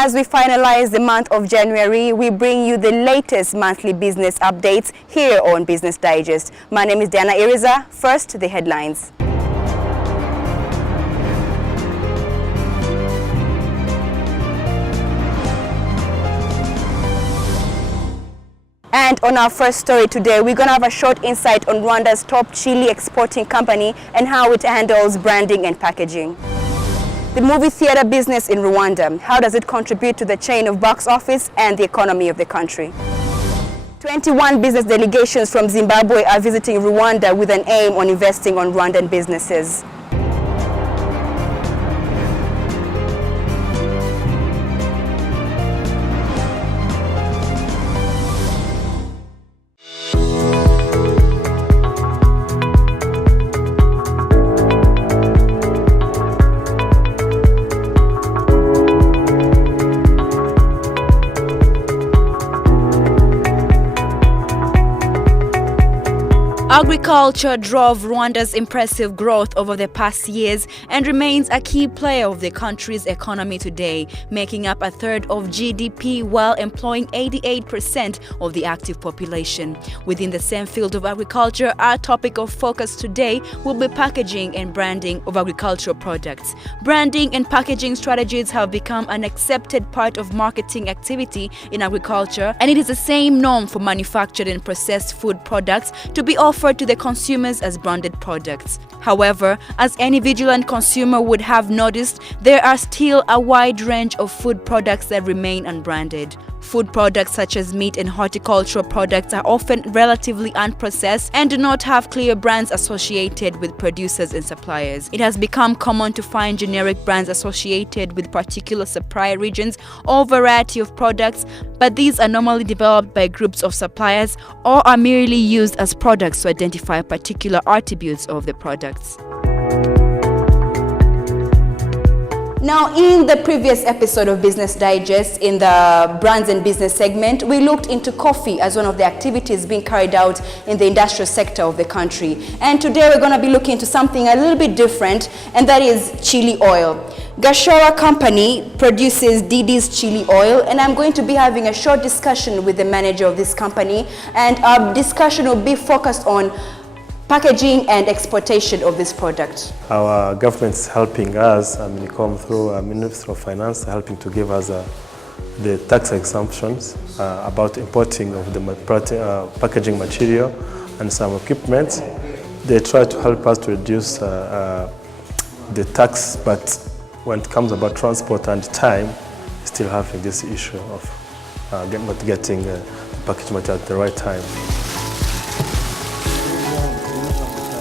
As we finalize the month of January, we bring you the latest monthly business updates here on Business Digest. My name is Diana Iriza. First, the headlines. And on our first story today, we're going to have a short insight on Rwanda's top chili exporting company and how it handles branding and packaging. The movie theater business in Rwanda, how does it contribute to the chain of box office and the economy of the country? 21 business delegations from Zimbabwe are visiting Rwanda with an aim on investing on Rwandan businesses. Agriculture drove Rwanda's impressive growth over the past years and remains a key player of the country's economy today, making up a third of GDP while employing 88% of the active population. Within the same field of agriculture, our topic of focus today will be packaging and branding of agricultural products. Branding and packaging strategies have become an accepted part of marketing activity in agriculture, and it is the same norm for manufactured and processed food products to be offered to the consumers as branded products. However, as any vigilant consumer would have noticed, there are still a wide range of food products that remain unbranded. Food products such as meat and horticultural products are often relatively unprocessed and do not have clear brands associated with producers and suppliers. It has become common to find generic brands associated with particular supply regions or variety of products, but these are normally developed by groups of suppliers or are merely used as products to identify particular attributes of the products. Now, in the previous episode of Business Digest, in the brands and business segment, we looked into coffee as one of the activities being carried out in the industrial sector of the country. And today we're going to be looking into something a little bit different, and that is chili oil. Gashora Company produces Didi's chili oil, and I'm going to be having a short discussion with the manager of this company, and our discussion will be focused on packaging and exportation of this product. Our government is helping us, come through Ministry of Finance, helping to give us the tax exemptions about importing of the packaging material and some equipment. They try to help us to reduce the tax, but when it comes about transport and time, still having this issue of not getting the packaging material at the right time.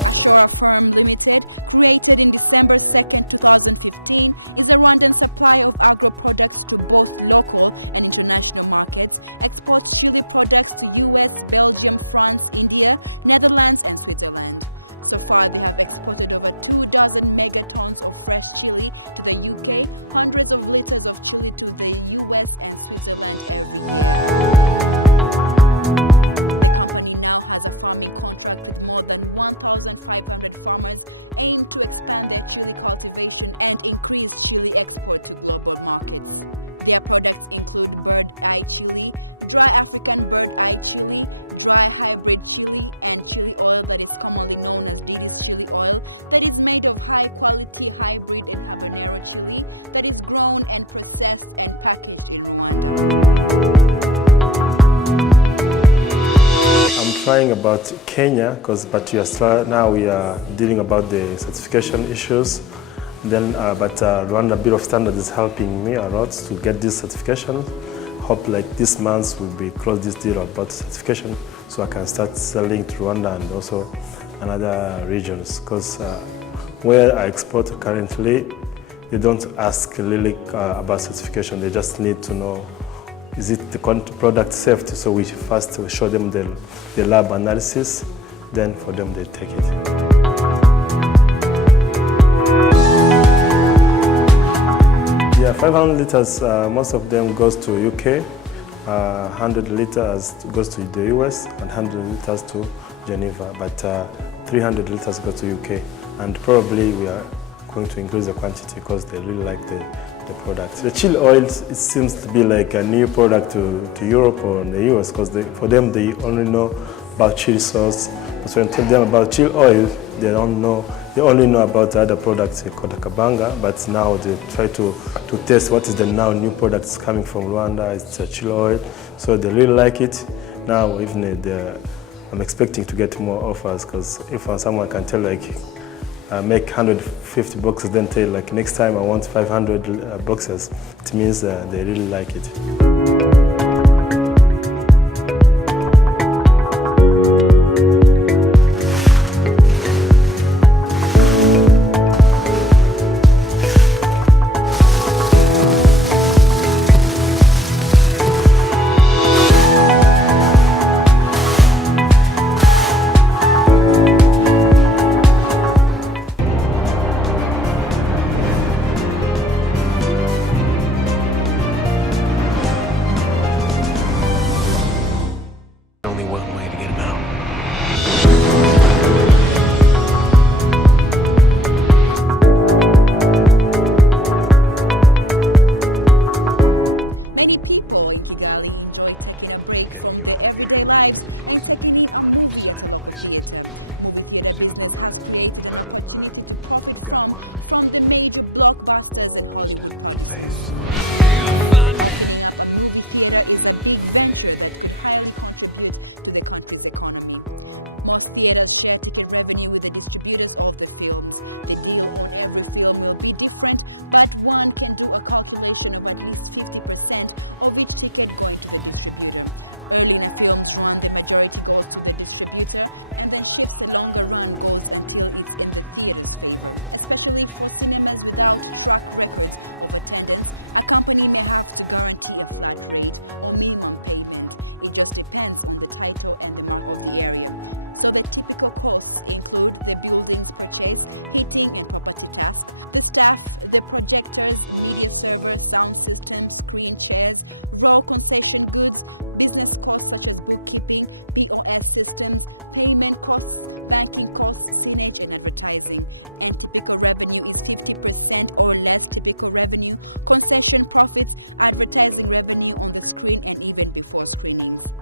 Ashora Firm Limited, created in December 2, 2015, is a Rwandan supplier of agro products to both local and international markets, exports chili products to US, Belgium, France, India, Netherlands and Switzerland. So far, they have exported over 24 megatons of fresh chili to the UK, hundreds of liters of chili to the US and Switzerland every year. The company now has a farming contract with more than 1,500 farmers, aimed to expand their chili cultivation and increase chili export to global markets. Their products include bird eye chili, dry African bird eye chili, dry hybrid chili, and chili oil that is commonly known as Didi's chili oil, that is made of high-quality hybrid and habanero chili that is grown and processed and packaged in Rwanda. I'm trying about Kenya, now we are dealing about the certification issues. But Rwanda Bureau of Standards is helping me a lot to get this certification. Hope like this month we'll be close this deal about certification, so I can start selling to Rwanda and also another regions. Because where I export currently, they don't ask really about certification. They just need to know, is it the product safe? So we first show them the lab analysis, then for them they take it. Yeah, 500 liters, most of them goes to UK, 100 liters goes to the US, and 100 liters to Geneva, but 300 liters go to UK. And probably we are going to increase the quantity because they really like the the product. The chili oil, it seems to be like a new product to Europe or the US, because for them they only know about chili sauce. But when you tell them about chili oil, they don't know. They only know about the other products called kabanga, but now they try to test what is the now new products coming from Rwanda. It's a chili oil, so they really like it. Now even I'm expecting to get more offers, because if someone can tell like make 150 boxes, then tell like next time I want 500 boxes, it means they really like it. Many people in Kigali enjoy taking a break from their everyday lives and taking in a movie at a local theatre. Movie theatre business has created an opportunity to profit from the major blockbusters and Hollywood producers. Opening up a movie theatre is a big venture that could highly contribute to the country's economy. Most theatres share ticket revenue with the distributors of the films. The deal on every film will be different, but one can do a calculation of at least 50% of each ticket going to the distributor. Early in a film's run, the majority goes to the distributor, and then shifts the longer run goes until it's in the theatre's favor. Especially for cinemas without track records of attendance, a company may have to guarantee a flat rate or minimum payment. It just depends on the title and the market of the area. So the typical costs include the building's purchase, heating and property tasks, the staff, the projectors, media server, sound system, screen chairs, raw concession goods, business costs such as bookkeeping, POS systems, payment costs, banking costs, signage and advertising. And typical revenue is 50% or less typical revenue, concession profits, advertising revenue on the screen and even before screenings.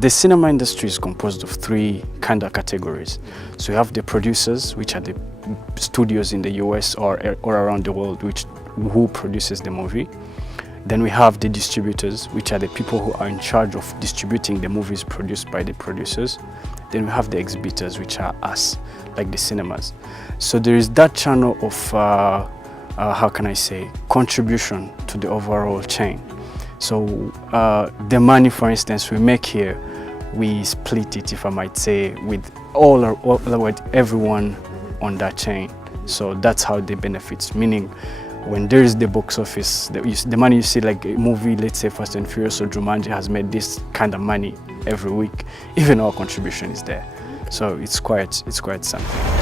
The cinema industry is composed of three kind of categories. So you have the producers, which are the studios in the US or around the world who produces the movie. Then we have the distributors, which are the people who are in charge of distributing the movies produced by the producers. Then we have the exhibitors, which are us, like the cinemas. So there is that channel of, how can I say, contribution to the overall chain. So the money, for instance, we make here, we split it, if I might say, with everyone on that chain. So that's how the benefits, meaning when there is the box office, the money you see, like a movie, let's say Fast and Furious or Jumanji has made this kind of money every week, even our contribution is there. So it's quite something.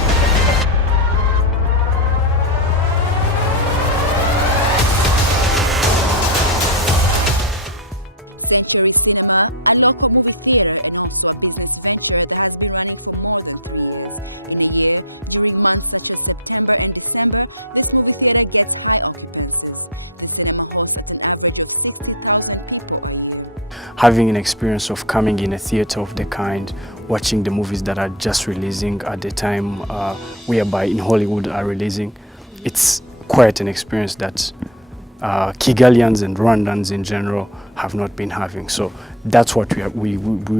Century Cinema, a local movie theatre and also a business venture that has been running for more than 3 years. In a year, during months such as September and December, this movie theatre gets high occupancies. The cinema hosts at an average of 60,000 people a year. Having an experience of coming in a theatre of the kind, watching the movies that are just releasing at the time whereby in Hollywood are releasing, it's quite an experience that Kigalians and Rwandans in general have not been having. So that's what we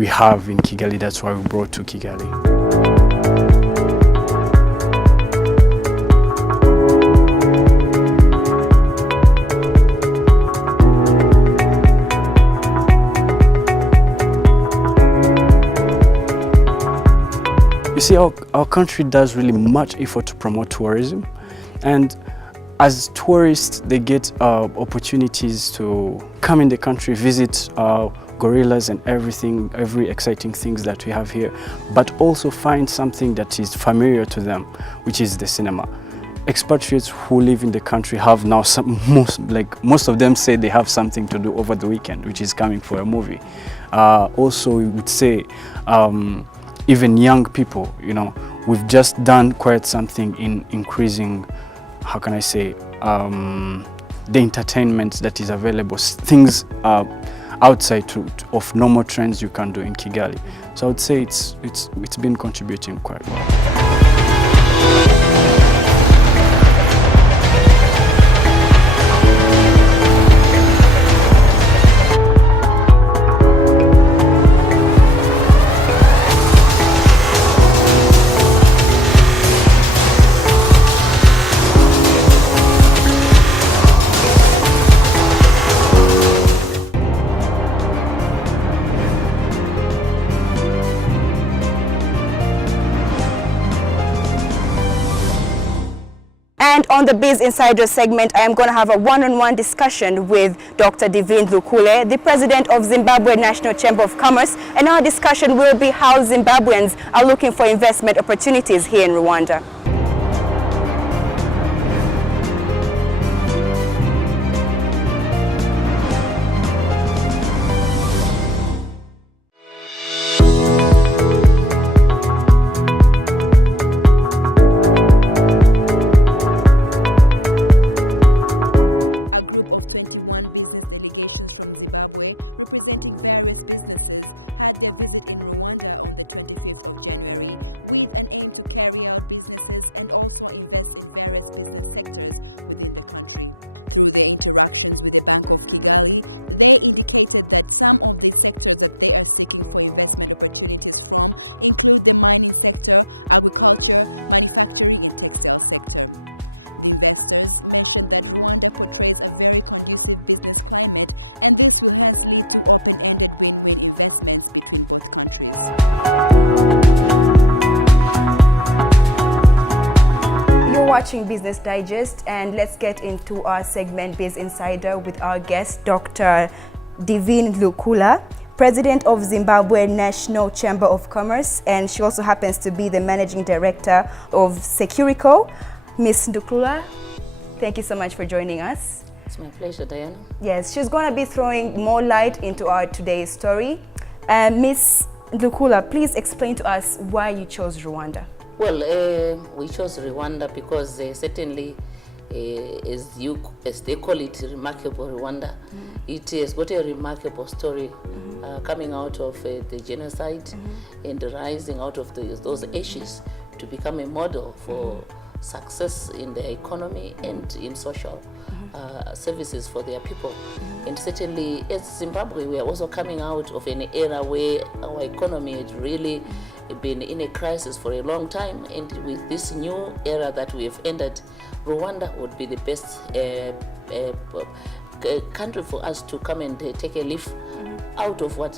have in Kigali. That's why we brought to Kigali. You see, our country does really much effort to promote tourism, and as tourists, they get opportunities to come in the country, visit gorillas and every exciting things that we have here, but also find something that is familiar to them, which is the cinema. Expatriates who live in the country have now most of them say they have something to do over the weekend, which is coming for a movie. Also, we would say even young people, you know, we've just done quite something in increasing, how can I say, the entertainment that is available, things outside of normal trends you can do in Kigali. So I would say it's been contributing quite well. And on the Biz Insider segment, I am going to have a one-on-one discussion with Dr. Divine Lukule, the president of Zimbabwe National Chamber of Commerce. And our discussion will be how Zimbabweans are looking for investment opportunities here in Rwanda. A group of 21 business delegations from Zimbabwe, representing various businesses, had their visit in Rwanda on the 25th of January with an aim to carry out businesses and also invest in various business sectors within the country. Through their interactions with the Bank of Kigali, they indicated that some of the sectors that they are seeking for investment opportunities from include the mining sector, agriculture, manufacturing and textile sector. The investors mentioned that Rwanda portrays a very conducive business climate, and this will hence lead to open-ended win-win investments between both countries. You're watching Business Digest, and let's get into our segment Biz Insider with our guest, Dr. Divine Lukule, President of Zimbabwe National Chamber of Commerce, and she also happens to be the Managing Director of Securico. Ms. Lukule, thank you so much for joining us. It's my pleasure, Diana. Yes, she's going to be throwing more light into our today's story. Ms. Lukule, please explain to us why you chose Rwanda. Well, we chose Rwanda because certainly, as they call it, remarkable Rwanda. It has got a remarkable story coming out of the genocide and rising out of those ashes to become a model for success in their economy and in social services for their people. And certainly as Zimbabwe, we are also coming out of an era where our economy had really been in a crisis for a long time, and with this new era that we have entered, Rwanda would be the best country for us to come and take a leaf out of what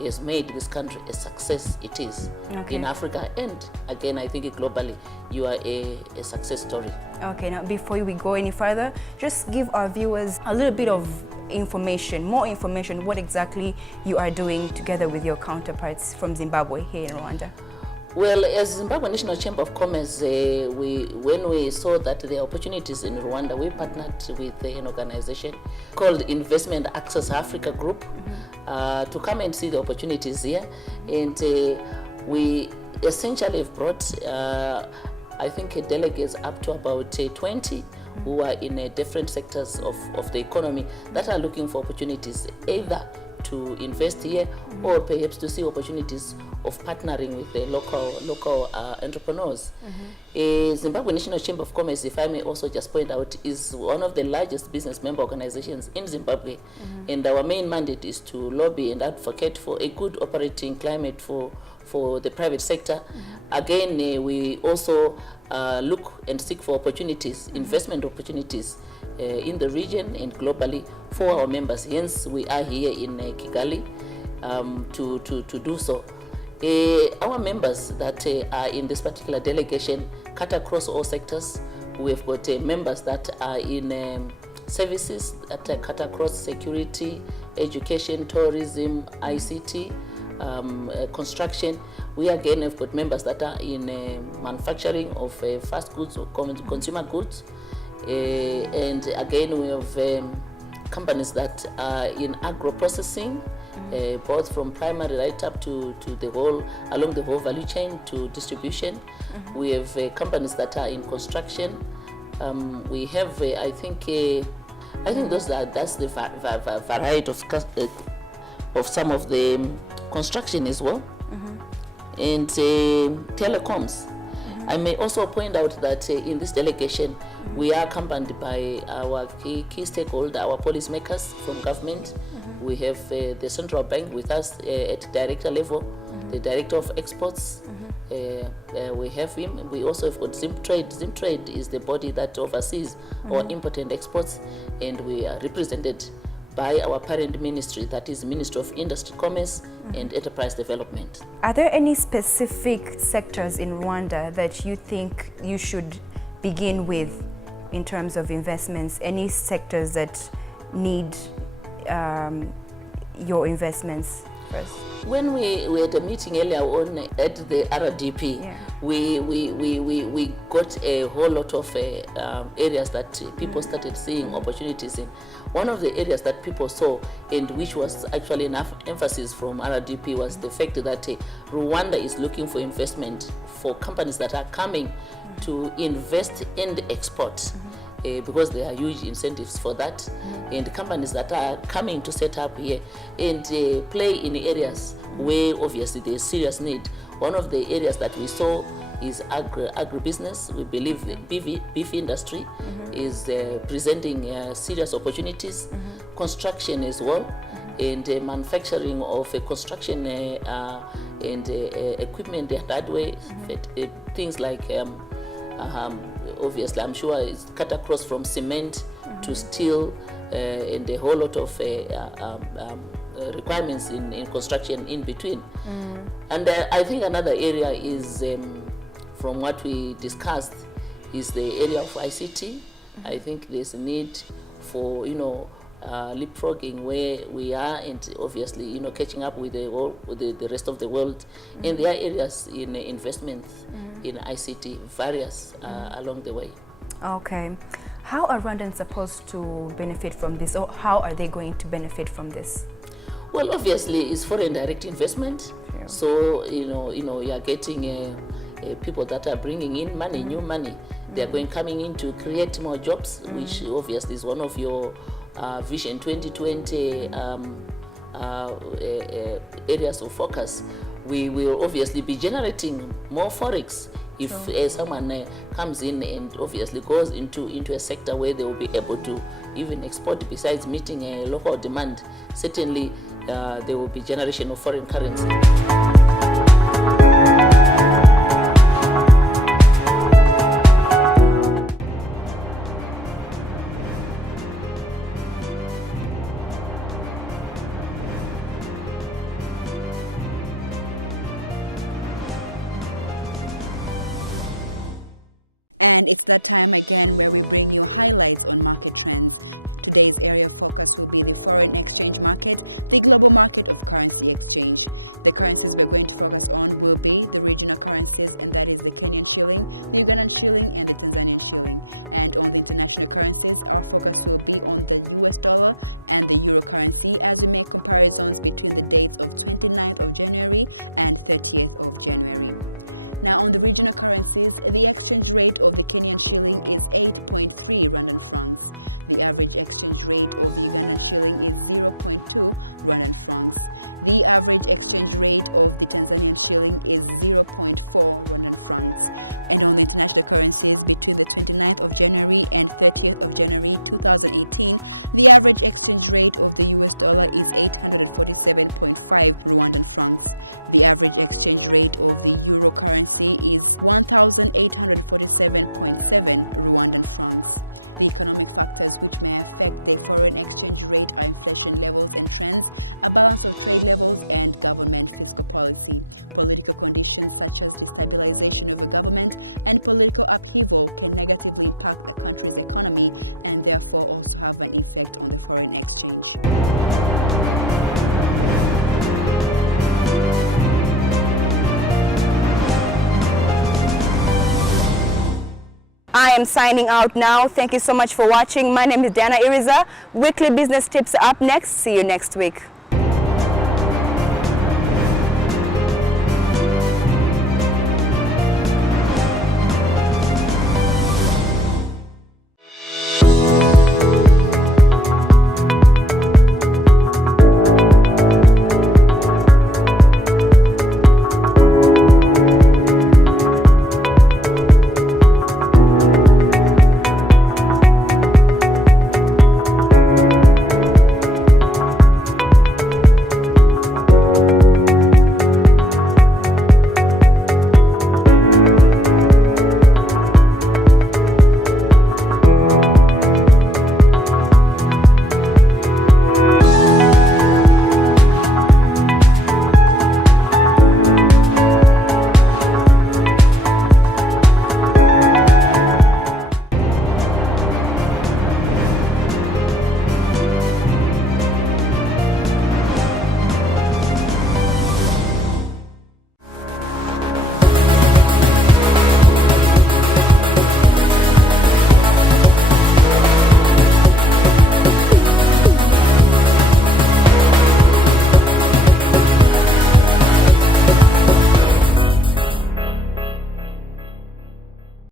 has made this country a success it is in Africa, and again I think globally you are a success story. Okay, now before we go any further, just give our viewers a little bit of information, more information, what exactly you are doing together with your counterparts from Zimbabwe here in Rwanda. Well, as Zimbabwe National Chamber of Commerce, when we saw that there are opportunities in Rwanda, we partnered with an organization called Investment Access Africa Group to come and see the opportunities here. And we essentially have brought, I think, delegates up to about 20 who are in different sectors of the economy that are looking for opportunities, either to invest here or perhaps to see opportunities of partnering with the local entrepreneurs. Zimbabwe National Chamber of Commerce, if I may also just point out, is one of the largest business member organizations in Zimbabwe, and our main mandate is to lobby and advocate for a good operating climate for the private sector. Again, we also look and seek for opportunities, investment opportunities in the region and globally for our members. Hence, we are here in Kigali to do so. Our members that are in this particular delegation cut across all sectors. We've got members that are in services that cut across security, education, tourism, ICT, construction. We again have got members that are in manufacturing of fast goods or consumer goods. And again, we have companies that are in agro-processing, both from primary right up to the whole, along the whole value chain to distribution. We have companies that are in construction. We have, I think, I think that's the variety of some of the construction as well, and telecoms. I may also point out that in this delegation, we are accompanied by our key stakeholder, our policymakers from government. We have the central bank with us at director level, the director of exports. We have him. We also have got Zimtrade. Zimtrade is the body that oversees our import and exports, and we are represented by our parent ministry, that is Ministry of Industry, Commerce and Enterprise Development. Are there any specific sectors in Rwanda that you think you should begin with in terms of investments? Any sectors that need your investments first? When we had a meeting earlier on at the RDP, we got a whole lot of areas that people started seeing opportunities in. One of the areas that people saw, and which was actually enough emphasis from RDP, was the fact that Rwanda is looking for investment for companies that are coming to invest and export. Because there are huge incentives for that, and companies that are coming to set up here and play in areas where obviously there's serious need. One of the areas that we saw is agribusiness. We believe the beef industry is presenting serious opportunities, construction as well, and manufacturing of construction and equipment that way, things like obviously, I'm sure it's cut across from cement to steel and a whole lot of requirements in construction in between. And I think another area is, from what we discussed, is the area of ICT. I think there's a need for, leapfrogging where we are, and obviously, catching up with the rest of the world. And there are areas in investments in ICT, various along the way. Okay. How are Rwandans supposed to benefit from this, or how are they going to benefit from this? Well, obviously, it's foreign direct investment. Yeah. So, you are getting people that are bringing in money, new money. They are coming in to create more jobs, which obviously is one of your Vision 2020 areas of focus. We will obviously be generating more forex if someone comes in and obviously goes into a sector where they will be able to even export. Besides meeting a local demand, certainly there will be generation of foreign currency. And it's that time again where we bring you highlights on market trends. Today's area of focus will be the foreign exchange market, the global market of currency exchange. The currencies we're going to focus on will be the regional currencies, and that is the Kenyan shilling, the Ugandan shilling, and the Tanzanian shilling. And on the international currencies, our focus will be on the US dollar and the euro currency as we make comparisons between the dates of 29th of January and 30th of January. Now, on the regional currencies, the exchange rate of the Kenyan shilling is 8.3 Rwandan francs. The average exchange rate of the Ugandan shilling is 0.2 Rwandan francs. The average exchange rate of the Tanzanian shilling is 0.4 Rwandan francs. And on the international currencies, between the 29th of January and 30th of January 2018, the average exchange rate of the US dollar is 847.5 Rwandan francs. The average exchange rate of the euro currency is 1,847.7 Rwandan francs. The economic factors which may affect the foreign exchange rate are inflation levels and trends, a balance of trade levels, and government fiscal policy. Political conditions such as destabilization of a government and political upheaval can negatively impact a country's economy and therefore also have an effect on the foreign exchange. I am signing out now. Thank you so much for watching. My name is Diana Iriza. Weekly business tips are up next. See you next week.